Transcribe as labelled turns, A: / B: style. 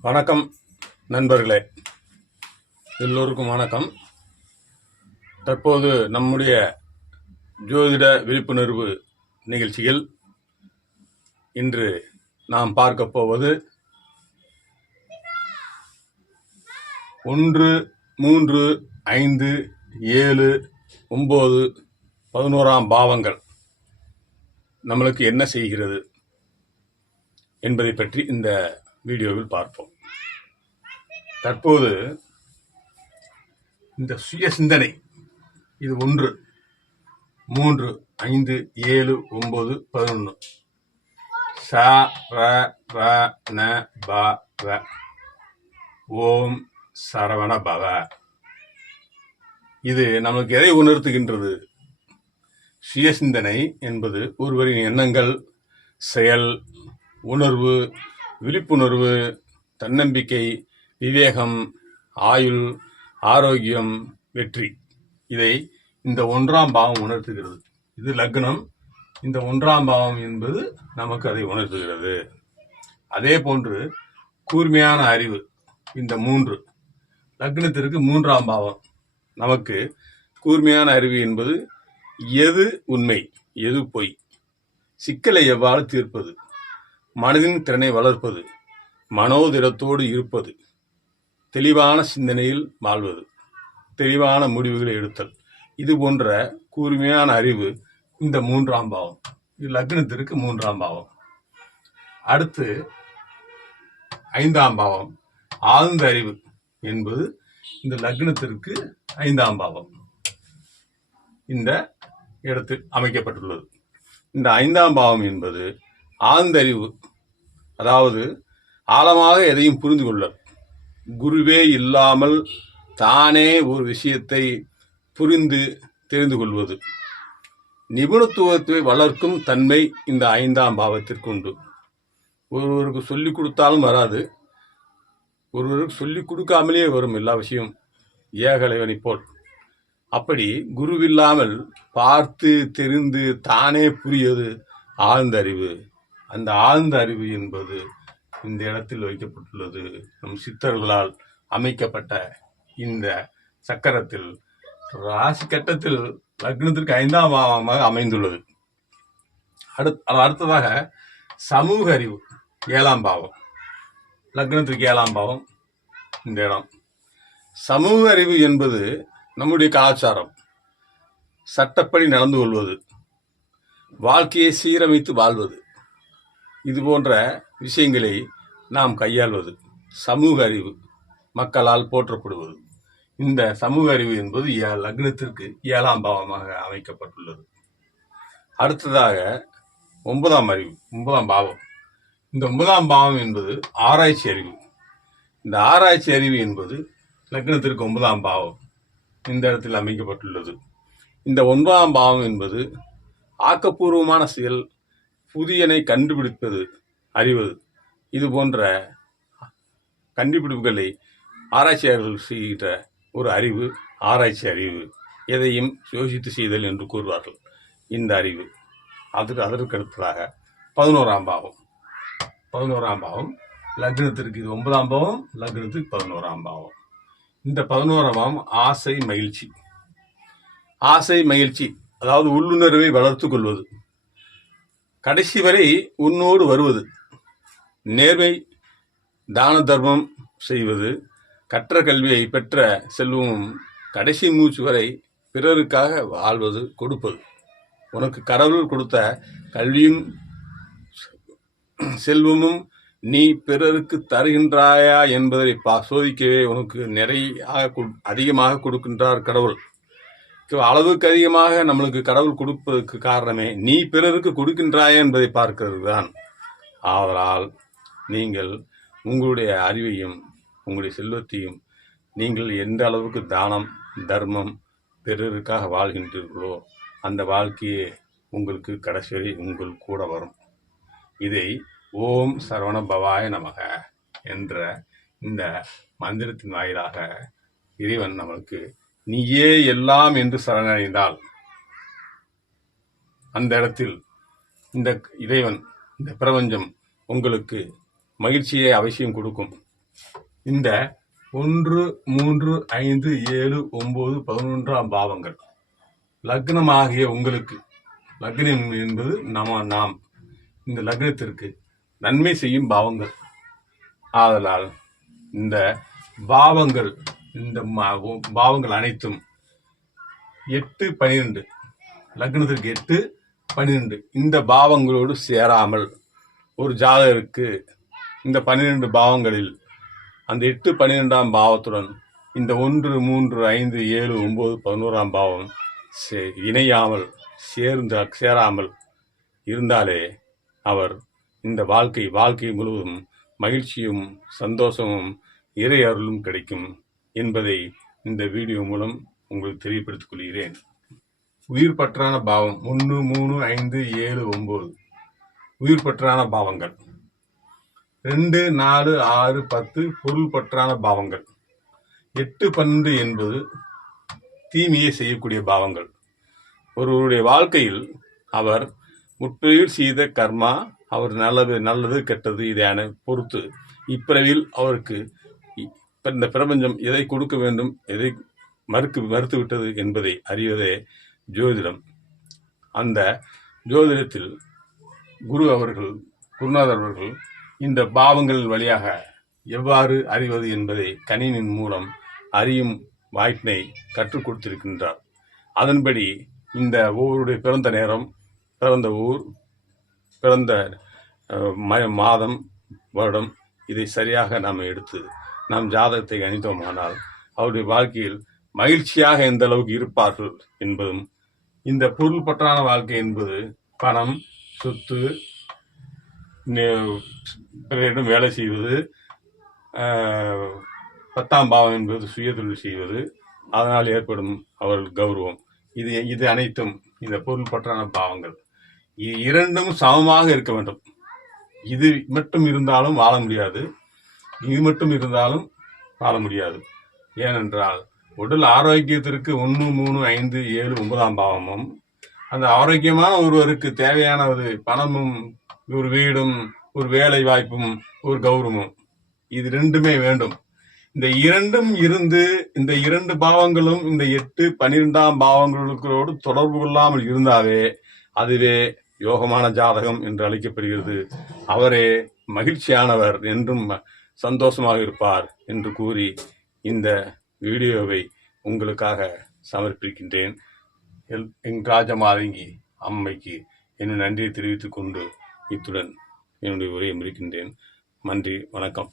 A: வணக்கம் நண்பர்களே. எல்லோருக்கும் வணக்கம். தற்போது நம்முடைய ஜோதிட விழிப்புணர்வு நிகழ்ச்சியில் இன்று நாம் பார்க்க போவது ஒன்று மூன்று ஐந்து ஏழு ஒம்பது பதினோராம் பாவங்கள் நம்மளுக்கு என்ன செய்கிறது என்பதை பற்றி இந்த வீடியோவில் பார்ப்போம். தற்போது இந்த சுய சிந்தனை இது ஒன்று மூன்று ஐந்து ஏழு ஒன்பது பதினொன்று ச ர ர ந ப வ. ஓம் சரவண பவ. இது நமக்கு எதை உணர்த்துகின்றது? சுய சிந்தனை என்பது ஒருவரின் எண்ணங்கள் செயல் உணர்வு விழிப்புணர்வு தன்னம்பிக்கை விவேகம் ஆயுள் ஆரோக்கியம் வெற்றி. இதை இந்த ஒன்றாம் பாவம் உணர்த்துகிறது. இது லக்னம். இந்த ஒன்றாம் பாவம் என்பது நமக்கு அதை உணர்த்துகிறது. அதே போன்று கூர்மையான அறிவு இந்த மூன்று. லக்னத்திற்கு மூன்றாம் பாவம். நமக்கு கூர்மையான அறிவு என்பது எது உண்மை எது பொய்? சிக்கலை எவ்வாறு தீர்ப்பது? மனதின் திறனை வளர்ப்பது மனோதிடத்தோடு இருப்பது தெளிவான சிந்தனையில் வாழ்வது தெளிவான முடிவுகளை எடுத்தல். இது போன்ற கூர்மையான அறிவு இந்த மூன்றாம் பாவம். இது லக்னத்திற்கு மூன்றாம் பாவம். அடுத்து ஐந்தாம் பாவம். ஆழ்ந்த அறிவு என்பது இந்த லக்னத்திற்கு ஐந்தாம் பாவம். இந்த இடத்தில் அமைக்கப்பட்டுள்ளது. இந்த ஐந்தாம் பாவம் என்பது ஆழ்ந்தறிவு அதாவது ஆழமாக எதையும் புரிந்து கொள்ளல். குருவே இல்லாமல் தானே ஒரு விஷயத்தை புரிந்து தெரிந்து கொள்வது. நிபுணத்துவத்தை வளர்க்கும் தன்மை இந்த ஐந்தாம் பாவத்திற்கு உண்டு. ஒருவருக்கு சொல்லிக் கொடுத்தாலும் வராது. ஒருவருக்கு சொல்லிக் கொடுக்காமலே வரும் எல்லா விஷயம். ஏகலைவனை போல். அப்படி குருவில்லாமல் பார்த்து தெரிந்து தானே புரியது ஆழ்ந்தறிவு. அந்த ஆழ்ந்த அறிவு என்பது இந்த இடத்தில் வைக்கப்பட்டுள்ளது. நம் சித்தர்களால் அமைக்கப்பட்ட இந்த சக்கரத்தில் ராசி கட்டத்தில் லக்னத்திற்கு ஐந்தாம் பாவமாக அமைந்துள்ளது. அடுத் அடுத்ததாக சமூக அறிவு ஏழாம் பாவம். லக்னத்திற்கு ஏழாம் பாவம் இந்த இடம். சமூக அறிவு என்பது நம்முடைய கலாச்சாரம். சட்டப்படி நடந்து கொள்வது. வாழ்க்கையை சீரமைத்து வாழ்வது. இது போன்ற விஷயங்களை நாம் கையாள்வது சமூக அறிவு மக்களால் போற்றப்படுவது. இந்த சமூக அறிவு என்பது ஏ- லக்னத்திற்கு ஏழாம் பாவமாக அமைக்கப்பட்டுள்ளது. அடுத்ததாக ஒன்பதாம் அறிவு ஒன்பதாம் பாவம். இந்த ஒன்பதாம் பாவம் என்பது ஆராய்ச்சி அறிவு. இந்த ஆராய்ச்சி அறிவு என்பது லக்னத்திற்கு ஒன்பதாம் பாவம் இந்த இடத்தில் அமைக்கப்பட்டுள்ளது. இந்த ஒன்பதாம் பாவம் என்பது ஆக்கப்பூர்வமான செயல் புதியனை கண்டுபிடிப்பது அறிவது. இது போன்ற கண்டுபிடிப்புகளை ஆராய்ச்சியாளர்கள் செய்கிற ஒரு அறிவு ஆராய்ச்சி அறிவு. எதையும் யோசித்து செய்தல் என்று கூறுவார்கள். இந்த அறிவு. அதற்கு அதற்கு அடுத்ததாக பதினோராம் பாவம். பதினோராம் பாவம். லக்னத்திற்கு இது ஒன்பதாம் பாவம் லக்னத்துக்கு பதினோராம் பாவம். இந்த பதினோராம் பாவம் ஆசை மகிழ்ச்சி. ஆசை மகிழ்ச்சி. அதாவது உள்ளுணர்வை வளர்த்து கொள்வது. கடைசி வரை உன்னோடு வருவது. நேர்மை தான தர்மம் செய்வது கற்ற கல்வியை பெற்ற செல்வமும் கடைசி மூச்சு வரை பிறருக்காக வாழ்வது கொடுப்பது. உனக்கு கடவுள் கொடுத்த கல்வியும் செல்வமும் நீ பிறருக்கு தருகின்றாயா என்பதை பா சோதிக்கவே உனக்கு நிறைய அதிகமாக கொடுக்கின்றார் கடவுள். அளவுக்கு அதிகமாக நம்மளுக்கு கடவுள் கொடுப்பதற்கு காரணமே நீ பிறருக்கு கொடுக்கின்றாயா என்பதை பார்க்கிறது தான் ஆதலால் நீங்கள் உங்களுடைய அறிவையும் உங்களுடைய செல்வத்தையும் நீங்கள் எந்த அளவுக்கு தானம் தர்மம் பிறருக்காக வாழ்கின்றீர்களோ அந்த வாழ்க்கையே உங்களுக்கு கடைசி வரை உங்கள் கூட வரும். இதை ஓம் சரவண பவாய நமக என்ற இந்த மந்திரத்தின் வாயிலாக இறைவன் நம்மளுக்கு நீயே எல்லாம் என்று சரணடைந்தால் அந்த இடத்தில் இந்த இறைவன் இந்த பிரபஞ்சம் உங்களுக்கு மகிழ்ச்சியை அவசியம் கொடுக்கும். இந்த ஒன்று மூன்று ஐந்து ஏழு ஒன்பது பதினொன்றாம் பாவங்கள் லக்னமாகிய உங்களுக்கு. லக்னம் என்பது நம நாம். இந்த லக்னத்திற்கு நன்மை செய்யும் பாவங்கள். ஆதலால் இந்த பாவங்கள் இந்த பாவங்கள் அனைத்தும் எட்டு பனிரெண்டு. லக்னத்திற்கு எட்டு பன்னிரெண்டு இந்த பாவங்களோடு சேராமல் ஒரு ஜாதகருக்கு இந்த பன்னிரெண்டு பாவங்களில் அந்த எட்டு பன்னிரெண்டாம் பாவத்துடன் இந்த ஒன்று மூன்று ஐந்து ஏழு ஒம்பது பதினோராம் பாவம் சே- இணையாமல் சேர்ந்த சேராமல் இருந்தாலே அவர் இந்த வாழ்க்கை வாழ்க்கை முழுவதும் மகிழ்ச்சியும் சந்தோஷமும் இறை அருளும் கிடைக்கும். என்பதை இந்த வீடியோ மூலம் உங்களுக்கு தெரியப்படுத்திக் கொள்கிறேன். உயிர் பற்றான பாவம் ஒன்று மூணு ஐந்து ஏழு ஒம்பது உயிர் பற்றான பாவங்கள். ரெண்டு நாலு ஆறு பத்து பொருள் பற்றான பாவங்கள். எட்டு பன்னெண்டு என்பது தீமையை செய்யக்கூடிய பாவங்கள். ஒருவருடைய வாழ்க்கையில் அவர் முற்றையில் செய்த கர்மா அவர் நல்லது நல்லது கெட்டது இதையான பொறுத்து இப்பிறவில் அவருக்கு இந்த பிரபஞ்சம் எதை கொடுக்க வேண்டும் எதை மறுக்கு மறுத்து மறுத்துவிட்டது என்பதை அறிவதே ஜோதிடம். அந்த ஜோதிடத்தில் குரு அவர்கள் குருநாதர் அவர்கள் இந்த பாவங்கள் வழியாக எவ்வாறு அறிவது என்பதை கணினின் மூலம் அறியும் வாய்ப்பினை கற்றுக் கொடுத்திருக்கின்றார். அதன்படி இந்த ஒவ்வொருடைய பிறந்த நேரம் பிறந்த ஊர் பிறந்த ம- மாதம் வருடம் இதை சரியாக நாம் எடுத்து நாம் ஜாதகத்தை கணித்தோமானால் அவருடைய வாழ்க்கையில் மகிழ்ச்சியாக எந்த அளவுக்கு இருப்பார்கள் என்பதும் இந்த பொருள் பற்றான வாழ்க்கை என்பது பணம் சொத்து நே- பிறரிடம் வேலை செய்வது பத்தாம் பாவம் என்பது சுயதொழில் செய்வது அதனால் ஏற்படும் அவர்கள் கௌரவம். இது இது அனைத்தும் இந்த பொருள் பற்றான பாவங்கள். இ- இரண்டும் சமமாக இருக்க வேண்டும். இது மட்டும் இருந்தாலும் வாழ முடியாது. இது மட்டும் இருந்தாலும் வாழ முடியாது. ஏனென்றால் உடல் ஆரோக்கியத்திற்கு ஒன்று மூணு ஐந்து ஏழு ஒன்பதாம் பாவமும் அந்த ஆரோக்கியமான ஒருவருக்கு தேவையான ஒரு பணமும் ஒரு வீடும் ஒரு வேலை வாய்ப்பும் ஒரு கௌரவமும் இது ரெண்டுமே வேண்டும். இந்த இரண்டும் இருந்து இந்த இரண்டு பாவங்களும் இந்த எட்டு பன்னிரெண்டாம் பாவங்களோடு தொடர்பு கொள்ளாமல் இருந்தாவே அதுவே யோகமான ஜாதகம் என்று அழைக்கப்படுகிறது. அவரே மகிழ்ச்சியானவர் என்றும் சந்தோஷமாக இருப்பார் என்று கூறி இந்த வீடியோவை உங்களுக்காக சமர்ப்பிக்கின்றேன். எல்- ராஜமாதங்கி அம்மைக்கு என் நன்றியை தெரிவித்துக் கொண்டு இத்துடன் என்னுடைய உரையை முடிக்கின்றேன். நன்றி வணக்கம்.